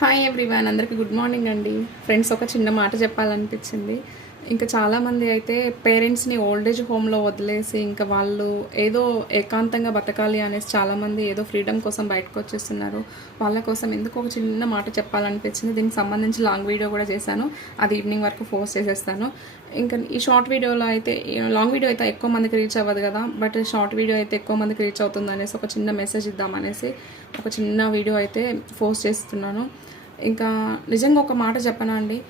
Hi everyone, అందరికీ good morning అండి. Friends, ఒక చిన్న మాట చెప్పాలనిపించింది. ఇంకా చాలామంది అయితే పేరెంట్స్ని ఓల్డ్ ఏజ్ హోమ్లో వదిలేసి ఇంకా వాళ్ళు ఏదో ఏకాంతంగా బతకాలి అనేసి చాలామంది ఏదో ఫ్రీడమ్ కోసం బయటకు వచ్చేస్తున్నారు. వాళ్ళ కోసం ఎందుకు ఒక చిన్న మాట చెప్పాలనిపించింది. దీనికి సంబంధించి లాంగ్ వీడియో కూడా చేశాను, అది ఈవినింగ్ వరకు పోస్ట్ చేసేస్తాను. ఇంకా ఈ షార్ట్ వీడియోలో అయితే, లాంగ్ వీడియో అయితే ఎక్కువ మందికి రీచ్ అవ్వదు కదా, బట్ షార్ట్ వీడియో అయితే ఎక్కువ మందికి రీచ్ అవుతుంది అనేసి ఒక చిన్న మెసేజ్ ఇద్దామనేసి ఒక చిన్న వీడియో అయితే పోస్ట్ చేస్తున్నాను. ఇంకా నిజంగా ఒక మాట చెప్పనా అండి,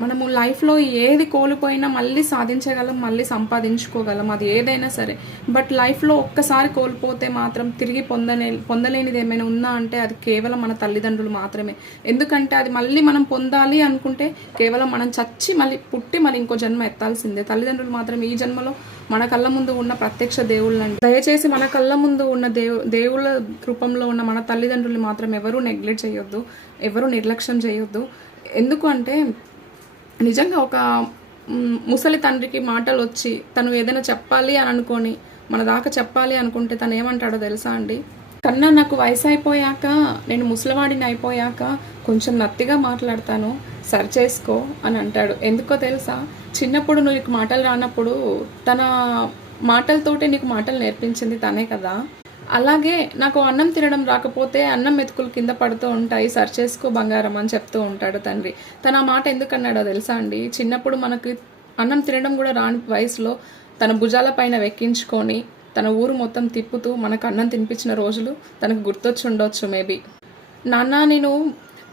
మనము లైఫ్లో ఏది కోల్పోయినా మళ్ళీ సాధించగలం, మళ్ళీ సంపాదించుకోగలం, అది ఏదైనా సరే. బట్ లైఫ్లో ఒక్కసారి కోల్పోతే మాత్రం తిరిగి పొందలేనిది ఏమైనా ఉందా అంటే అది కేవలం మన తల్లిదండ్రులు మాత్రమే. ఎందుకంటే అది మళ్ళీ మనం పొందాలి అనుకుంటే కేవలం మనం చచ్చి మళ్ళీ పుట్టి మళ్ళీ ఇంకో జన్మ ఎత్తాల్సిందే. తల్లిదండ్రులు మాత్రం ఈ జన్మలో మన కళ్ళ ముందు ఉన్న ప్రత్యక్ష దేవుళ్ళండి. దయచేసి మన కళ్ళ ముందు ఉన్న దేవుళ్ళ రూపంలో ఉన్న మన తల్లిదండ్రులు మాత్రం ఎవరూ నెగ్లెక్ట్ చేయొద్దు, ఎవరూ నిర్లక్ష్యం చేయొద్దు. ఎందుకు అంటే నిజంగా ఒక ముసలి తండ్రికి మాటలు వచ్చి తను ఏదైనా చెప్పాలి అని అనుకొని మన దాకా చెప్పాలి అనుకుంటే తను ఏమంటాడో తెలుసా అండి, కన్నా నాకు వయసు అయిపోయాక, నేను ముసలివాడిని అయిపోయాక కొంచెం నత్తిగా మాట్లాడతాను, సరి చేసుకో అని అంటాడు. ఎందుకో తెలుసా, చిన్నప్పుడు నీకు మాటలు రానప్పుడు తన మాటలతోటే నీకు మాటలు నేర్పించింది తనే కదా. అలాగే నాకు అన్నం తినడం రాకపోతే అన్నం మెతుకులు కింద పడుతూ ఉంటాయి, సరి చేసుకో బంగారం అని చెప్తూ ఉంటాడు తండ్రి. తన ఆ మాట ఎందుకన్నాడో తెలుసా అండి, చిన్నప్పుడు మనకి అన్నం తినడం కూడా రాని వయసులో తన భుజాల పైన వెక్కించుకొని తన ఊరు మొత్తం తిప్పుతూ మనకు అన్నం తినిపించిన రోజులు తనకు గుర్తొచ్చి ఉండొచ్చు మేబీ. నాన్న, నేను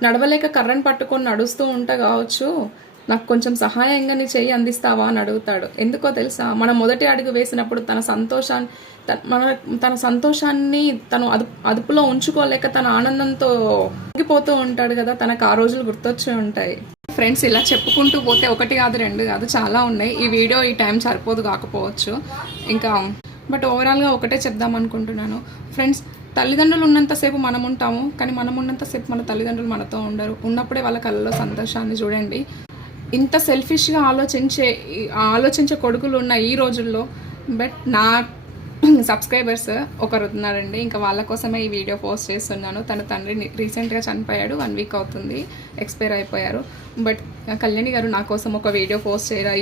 నడవలేక కర్రను పట్టుకొని నడుస్తూ ఉంటా కావచ్చు, నాకు కొంచెం సహాయంగా నీ చెయ్యి అందిస్తావా అని అడుగుతాడు. ఎందుకో తెలుసా, మనం మొదటి అడుగు వేసినప్పుడు తన సంతోషాన్ని తను అదుపులో ఉంచుకోలేక తన ఆనందంతో ఊగిపోతూ ఉంటాడు కదా, తనకు ఆ రోజులు గుర్తొచ్చి ఉంటాయి. ఫ్రెండ్స్, ఇలా చెప్పుకుంటూ పోతే ఒకటి కాదు, రెండు కాదు, చాలా ఉన్నాయి. ఈ వీడియో ఈ టైం సరిపోదు కాకపోవచ్చు ఇంకా, బట్ ఓవరాల్గా ఒకటే చెప్దాం అనుకుంటున్నాను. ఫ్రెండ్స్, తల్లిదండ్రులు ఉన్నంతసేపు మనం ఉంటాము, కానీ మనం ఉన్నంతసేపు మన తల్లిదండ్రులు మనతో ఉండరు. ఉన్నప్పుడే వాళ్ళ కళ్ళలో సంతోషాన్ని చూడండి. ఇంత సెల్ఫిష్గా ఆలోచించే కొడుకులు ఉన్న ఈ రోజుల్లో, బట్ నా సబ్స్క్రైబర్స్ ఒకరు ఉన్నారండి, ఇంకా వాళ్ళ కోసమే ఈ వీడియో పోస్ట్ చేస్తున్నాను. తన తండ్రి రీసెంట్గా చనిపోయాడు, 1 వీక్ అవుతుంది, ఎక్స్పైర్ అయిపోయారు. బట్ కళ్యాణి గారు నా కోసం ఒక వీడియో పోస్ట్ చేయరా,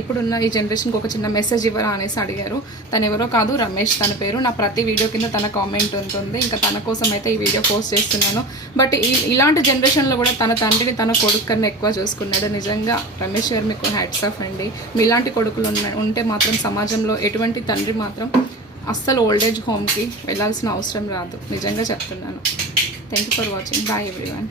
ఇప్పుడున్న ఈ జనరేషన్కి ఒక చిన్న మెసేజ్ ఇవ్వరా అనేసి అడిగారు. తను ఎవరో కాదు, రమేష్ తన పేరు. నా ప్రతి వీడియో కింద తన కామెంట్ ఉంటుంది. ఇంకా తన కోసం అయితే ఈ వీడియో పోస్ట్ చేస్తున్నాను. బట్ ఇలాంటి జనరేషన్లో కూడా తన తండ్రిని తన కొడుకు కన్నా ఎక్కువ చూసుకున్నాడు. నిజంగా రమేష్ గారు మీకు హ్యాట్స్ ఆఫ్ అండి. మీలాంటి కొడుకులు ఉంటే మాత్రం సమాజంలో ఎటువంటి తండ్రి మాత్రం అస్సలు ఓల్డ్ ఏజ్ హోమ్కి వెళ్ళాల్సిన అవసరం రాదు. నిజంగా చెప్తున్నాను. Thank you for watching. Bye everyone.